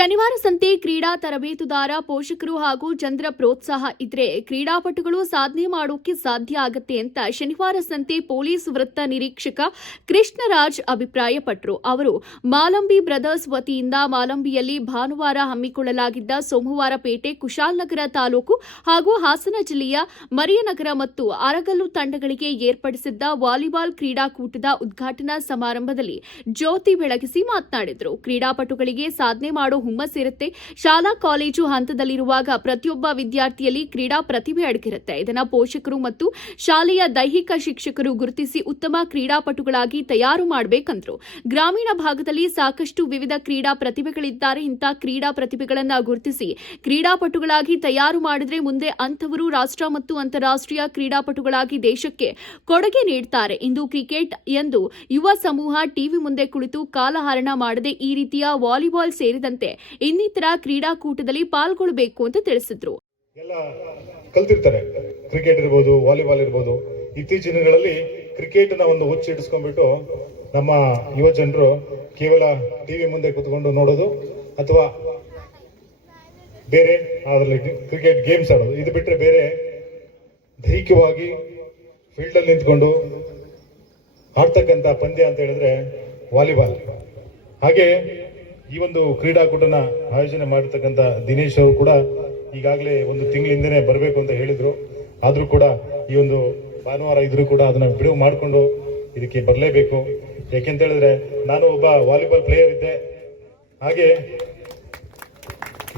ಶನಿವಾರ ಸಂತೆ ಕ್ರೀಡಾ ತರಬೇತುದಾರ ಪೋಷಕರು ಹಾಗೂ ಜನರ ಪ್ರೋತ್ಸಾಹ ಇದ್ರೆ ಕ್ರೀಡಾಪಟುಗಳು ಸಾಧನೆ ಮಾಡೋಕೆ ಸಾಧ್ಯ ಆಗುತ್ತೆ ಅಂತ ಶನಿವಾರ ಸಂತೆ ಪೊಲೀಸ್ ವೃತ್ತ ನಿರೀಕ್ಷಕ ಕೃಷ್ಣರಾಜ್ ಅಭಿಪ್ರಾಯಪಟ್ಟರು. ಅವರು ಮಾಲಂಬಿ ಬ್ರದರ್ಸ್ ವತಿಯಿಂದ ಮಾಲಂಬಿಯಲ್ಲಿ ಭಾನುವಾರ ಹಮ್ಮಿಕೊಳ್ಳಲಾಗಿದ್ದ ಸೋಮವಾರಪೇಟೆ, ಕುಶಾಲನಗರ ತಾಲೂಕು ಹಾಗೂ ಹಾಸನ ಜಿಲ್ಲೆಯ ಮರಿಯನಗರ ಮತ್ತು ಅರಗಲ್ಲು ತಂಡಗಳಿಗೆ ಏರ್ಪಡಿಸಿದ್ದ ವಾಲಿಬಾಲ್ ಕ್ರೀಡಾಕೂಟದ ಉದ್ಘಾಟನಾ ಸಮಾರಂಭದಲ್ಲಿ ಜ್ಯೋತಿ ಬೆಳಗಿಸಿ ಮಾತನಾಡಿದರು. ಕ್ರೀಡಾಪಟುಗಳಿಗೆ ಸಾಧನೆ ಮಾಡೋ ಹುಮ್ಮಸ್ಸಿರುತ್ತೆ. ಶಾಲಾ ಕಾಲೇಜು ಹಂತದಲ್ಲಿರುವಾಗ ಪ್ರತಿಯೊಬ್ಬ ವಿದ್ಯಾರ್ಥಿಯಲ್ಲಿ ಕ್ರೀಡಾ ಪ್ರತಿಭೆ ಅಡಗಿರುತ್ತೆ. ಇದನ್ನು ಪೋಷಕರು ಮತ್ತು ಶಾಲೆಯ ದೈಹಿಕ ಶಿಕ್ಷಕರು ಗುರುತಿಸಿ ಉತ್ತಮ ಕ್ರೀಡಾಪಟುಗಳಾಗಿ ತಯಾರು ಮಾಡಬೇಕಂದ್ರು. ಗ್ರಾಮೀಣ ಭಾಗದಲ್ಲಿ ಸಾಕಷ್ಟು ವಿವಿಧ ಕ್ರೀಡಾ ಪ್ರತಿಭೆಗಳಿದ್ದಾರೆ. ಇಂಥ ಕ್ರೀಡಾ ಪ್ರತಿಭೆಗಳನ್ನು ಗುರುತಿಸಿ ಕ್ರೀಡಾಪಟುಗಳಾಗಿ ತಯಾರು ಮಾಡಿದ್ರೆ ಮುಂದೆ ಅಂಥವರು ರಾಷ್ಟ್ರ ಮತ್ತು ಅಂತಾರಾಷ್ಟ್ರೀಯ ಕ್ರೀಡಾಪಟುಗಳಾಗಿ ದೇಶಕ್ಕೆ ಕೊಡುಗೆ ನೀಡುತ್ತಾರೆ. ಇಂದು ಕ್ರಿಕೆಟ್ ಎಂದು ಯುವ ಸಮೂಹ ಟಿವಿ ಮುಂದೆ ಕುಳಿತು ಕಾಲಹರಣ ಮಾಡದೆ ಈ ರೀತಿಯ ವಾಲಿಬಾಲ್ ಸೇರಿದಂತೆ ಇನ್ನಿತರ ಕ್ರೀಡಾಕೂಟದಲ್ಲಿ ಪಾಲ್ಗೊಳ್ಳಬೇಕು ಅಂತ ತಿಳಿಸಿದ್ರು. ಎಲ್ಲ ಕಲ್ತಿರ್ತಾರೆ, ಕ್ರಿಕೆಟ್ ಇರ್ಬೋದು, ವಾಲಿಬಾಲ್ ಇರ್ಬೋದು. ಇತ್ತೀಚಿನ ದಿನಗಳಲ್ಲಿ ಕ್ರಿಕೆಟ್ ನ ಒಂದು ಹುಚ್ಚು ಇಡಿಸ್ಕೊಂಡ್ಬಿಟ್ಟು ನಮ್ಮ ಯುವ ಜನರು ಕೇವಲ ಟಿವಿ ಮುಂದೆ ಕೂತ್ಕೊಂಡು ನೋಡೋದು ಅಥವಾ ಬೇರೆ ಅದರಲ್ಲಿ ಕ್ರಿಕೆಟ್ ಗೇಮ್ಸ್ ಆಡೋದು, ಇದು ಬಿಟ್ಟರೆ ಬೇರೆ ದೈಹಿಕವಾಗಿ ಫೀಲ್ಡ್ ಅಲ್ಲಿ ನಿಂತ್ಕೊಂಡು ಆಡ್ತಕ್ಕಂಥ ಪಂದ್ಯ ಅಂತ ಹೇಳಿದ್ರೆ ವಾಲಿಬಾಲ್. ಹಾಗೆ ಈ ಒಂದು ಕ್ರೀಡಾಕೂಟನ ಆಯೋಜನೆ ಮಾಡಿರ್ತಕ್ಕಂಥ ದಿನೇಶ್ ಅವರು ಕೂಡ ಈಗಾಗಲೇ ಒಂದು ತಿಂಗಳಿಂದನೇ ಬರಬೇಕು ಅಂತ ಹೇಳಿದ್ರು. ಆದರೂ ಕೂಡ ಈ ಒಂದು ಭಾನುವಾರ ಇದ್ರೂ ಕೂಡ ಅದನ್ನ ಬಿಡುವು ಮಾಡಿಕೊಂಡು ಇದಕ್ಕೆ ಬರಲೇಬೇಕು. ಯಾಕೆಂತ ಹೇಳಿದ್ರೆ ನಾನು ಒಬ್ಬ ವಾಲಿಬಾಲ್ ಪ್ಲೇಯರ್ ಇದ್ದೆ. ಹಾಗೆ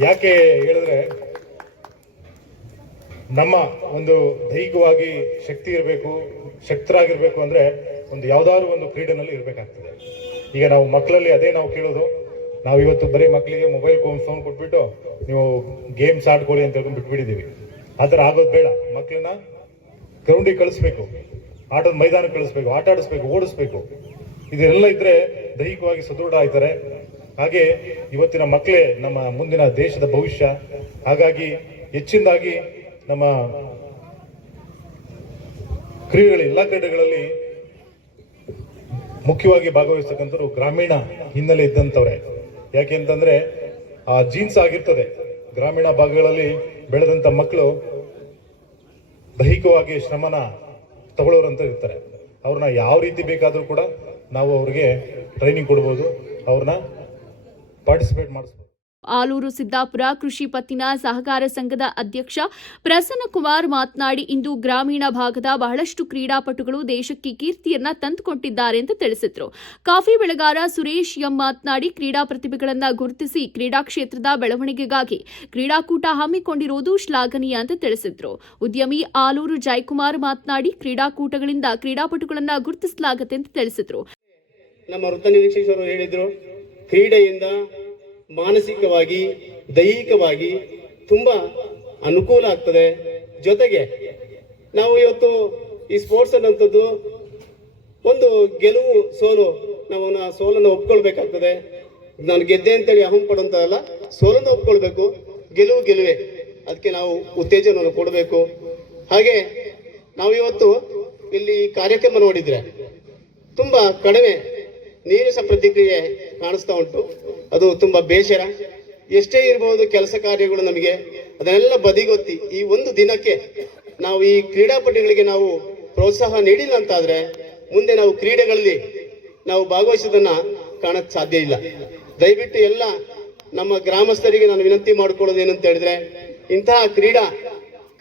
ಯಾಕೆ ಹೇಳಿದ್ರೆ ನಮ್ಮ ಒಂದು ದೈಹಿಕವಾಗಿ ಶಕ್ತಿ ಇರಬೇಕು, ಶಕ್ತರಾಗಿರ್ಬೇಕು ಅಂದ್ರೆ ಒಂದು ಯಾವ್ದಾದ್ರು ಒಂದು ಕ್ರೀಡೆನಲ್ಲಿ ಇರಬೇಕಾಗ್ತದೆ. ಈಗ ನಾವು ಮಕ್ಕಳಲ್ಲಿ ಅದೇ ನಾವು ಕೇಳೋದು. ನಾವು ಇವತ್ತು ಬರೀ ಮಕ್ಕಳಿಗೆ ಮೊಬೈಲ್ ಫೋನ್ ಕೊಟ್ಬಿಟ್ಟು ನೀವು ಗೇಮ್ಸ್ ಆಡ್ಕೊಳ್ಳಿ ಅಂತ ಹೇಳ್ಕೊಂಡು ಬಿಟ್ಬಿಟ್ಟಿದ್ದೀವಿ. ಆ ಥರ ಆಗೋದು ಬೇಡ. ಮಕ್ಕಳನ್ನ ಗ್ರೌಂಡಿಗೆ ಕಳಿಸ್ಬೇಕು, ಆಟದ ಮೈದಾನಕ್ಕೆ ಕಳಿಸ್ಬೇಕು, ಆಟ ಆಡಿಸ್ಬೇಕು, ಓಡಿಸ್ಬೇಕು. ಇದೆಲ್ಲ ಇದ್ರೆ ದೈಹಿಕವಾಗಿ ಸದೃಢ ಆಯ್ತಾರೆ. ಹಾಗೆ ಇವತ್ತಿನ ಮಕ್ಕಳೇ ನಮ್ಮ ಮುಂದಿನ ದೇಶದ ಭವಿಷ್ಯ. ಹಾಗಾಗಿ ಹೆಚ್ಚಿನದಾಗಿ ನಮ್ಮ ಎಲ್ಲ ಕ್ರೀಡೆಗಳಲ್ಲಿ ಮುಖ್ಯವಾಗಿ ಭಾಗವಹಿಸ್ತಕ್ಕಂಥವ್ರು ಗ್ರಾಮೀಣ ಹಿನ್ನೆಲೆ ಇದ್ದಂಥವ್ರೆ. ಯಾಕೆ ಅಂತಂದ್ರೆ ಆ ಜೀನ್ಸ್ ಆಗಿರ್ತದೆ. ಗ್ರಾಮೀಣ ಭಾಗಗಳಲ್ಲಿ ಬೆಳೆದಂತ ಮಕ್ಕಳು ದೈಹಿಕವಾಗಿ ಶ್ರಮನ ತಗೊಳ್ಳೋರಂತ ಇರ್ತಾರೆ. ಅವ್ರನ್ನ ಯಾವ ರೀತಿ ಬೇಕಾದ್ರೂ ಕೂಡ ನಾವು ಅವ್ರಿಗೆ ಟ್ರೈನಿಂಗ್ ಕೊಡ್ಬೋದು, ಅವ್ರನ್ನ ಪಾರ್ಟಿಸಿಪೇಟ್ ಮಾಡಿಸ್ಬೋದು. ಆಲೂರು ಸಿದ್ದಾಪುರ ಕೃಷಿ ಪತ್ತಿನ ಸಹಕಾರ ಸಂಘದ ಅಧ್ಯಕ್ಷ ಪ್ರಸನ್ನಕುಮಾರ್ ಮಾತನಾಡಿ, ಇಂದು ಗ್ರಾಮೀಣ ಭಾಗದ ಬಹಳಷ್ಟು ಕ್ರೀಡಾಪಟುಗಳು ದೇಶಕ್ಕೆ ಕೀರ್ತಿಯನ್ನ ತಂದುಕೊಟ್ಟಿದ್ದಾರೆ ಅಂತ ತಿಳಿಸಿದರು. ಕಾಫಿ ಬೆಳೆಗಾರ ಸುರೇಶ್ ಎಂ ಮಾತನಾಡಿ, ಕ್ರೀಡಾ ಪ್ರತಿಭೆಗಳನ್ನು ಗುರುತಿಸಿ ಕ್ರೀಡಾ ಕ್ಷೇತ್ರದ ಬೆಳವಣಿಗೆಗಾಗಿ ಕ್ರೀಡಾಕೂಟ ಹಮ್ಮಿಕೊಂಡಿರುವುದು ಶ್ಲಾಘನೀಯ ಅಂತ ತಿಳಿಸಿದರು. ಉದ್ಯಮಿ ಆಲೂರು ಜಯಕುಮಾರ್ ಮಾತನಾಡಿ, ಕ್ರೀಡಾಕೂಟಗಳಿಂದ ಕ್ರೀಡಾಪಟುಗಳನ್ನು ಗುರುತಿಸಲಾಗುತ್ತೆ ಅಂತ ತಿಳಿಸಿದರು. ನಮ್ಮ ವೃತ್ತ ನಿರೀಕ್ಷಕರು ಹೇಳಿದ್ರು, ಕ್ರೀಡೆಯಿಂದ ಮಾನಸಿಕವಾಗಿ ದೈಹಿಕವಾಗಿ ತುಂಬಾ ಅನುಕೂಲ ಆಗ್ತದೆ. ಜೊತೆಗೆ ನಾವು ಇವತ್ತು ಈ ಸ್ಪೋರ್ಟ್ಸ್ ಅನ್ನೋಂಥದ್ದು ಒಂದು ಗೆಲುವು ಸೋಲು, ನಾವು ಸೋಲನ್ನು ಒಪ್ಕೊಳ್ಬೇಕಾಗ್ತದೆ. ನಾನು ಗೆದ್ದೆ ಅಂತೇಳಿ ಅಹಂ ಪಡುವಂತಲ್ಲ, ಸೋಲನ್ನು ಒಪ್ಕೊಳ್ಬೇಕು. ಗೆಲುವೆ, ಅದಕ್ಕೆ ನಾವು ಉತ್ತೇಜನವನ್ನು ಕೊಡಬೇಕು. ಹಾಗೆ ನಾವು ಇವತ್ತು ಇಲ್ಲಿ ಕಾರ್ಯಕ್ರಮ ನೋಡಿದ್ರೆ ತುಂಬಾ ಕಡಿಮೆ ನೀರಸ ಪ್ರತಿಕ್ರಿಯೆ ಕಾಣಿಸ್ತಾ ಉಂಟು. ಅದು ತುಂಬಾ ಬೇಸರ. ಎಷ್ಟೇ ಇರಬಹುದು ಕೆಲಸ ಕಾರ್ಯಗಳು, ನಮಗೆ ಅದನ್ನೆಲ್ಲ ಬದಿಗೊತ್ತಿ ಈ ಒಂದು ದಿನಕ್ಕೆ ನಾವು ಈ ಕ್ರೀಡಾಪಟುಗಳಿಗೆ ನಾವು ಪ್ರೋತ್ಸಾಹ ನೀಡಿಲ್ಲ ಅಂತಾದ್ರೆ ಮುಂದೆ ನಾವು ಕ್ರೀಡೆಗಳಲ್ಲಿ ನಾವು ಭಾಗವಹಿಸೋದನ್ನ ಕಾಣಕ್ ಸಾಧ್ಯ ಇಲ್ಲ. ದಯವಿಟ್ಟು ಎಲ್ಲ ನಮ್ಮ ಗ್ರಾಮಸ್ಥರಿಗೆ ನಾನು ವಿನಂತಿ ಮಾಡಿಕೊಳ್ಳೋದು ಏನಂತ ಹೇಳಿದ್ರೆ, ಇಂತಹ ಕ್ರೀಡಾ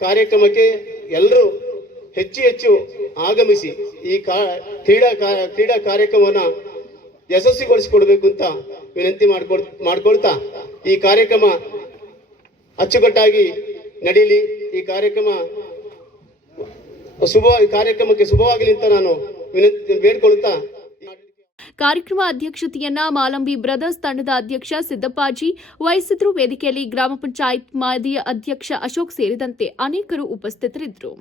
ಕಾರ್ಯಕ್ರಮಕ್ಕೆ ಎಲ್ಲರೂ ಹೆಚ್ಚು ಆಗಮಿಸಿ ಈ ಕ್ರೀಡಾ ಕಾರ್ಯಕ್ರಮವನ್ನ ಯಶಸ್ವಿಗೊಳಿಸಿಕೊಡ್ಬೇಕು ಅಂತ ವಿನಂತಿ ಮಾಡ್ಕೊಳ್ತಾ ಈ ಕಾರ್ಯಕ್ರಮ ಅಚ್ಚುಕಟ್ಟಾಗಿ ನಡೀಲಿ. ಈ ಕಾರ್ಯಕ್ರಮಕ್ಕೆ ಶುಭವಾಗಲಿ ಅಂತ ನಾನು ಬೇಡ್ಕೊಳ್ತಾ ಕಾರ್ಯಕ್ರಮ ಅಧ್ಯಕ್ಷತೆಯನ್ನ ಮಾಲಂಬಿ ಬ್ರದರ್ಸ್ ತಂಡದ ಅಧ್ಯಕ್ಷ ಸಿದ್ದಪ್ಪಾಜಿ ವಹಿಸಿದ್ರು. ವೇದಿಕೆಯಲ್ಲಿ ಗ್ರಾಮ ಪಂಚಾಯತ್ ಮಾಜಿ ಅಧ್ಯಕ್ಷ ಅಶೋಕ್ ಸೇರಿದಂತೆ ಅನೇಕರು ಉಪಸ್ಥಿತರಿದ್ದರು.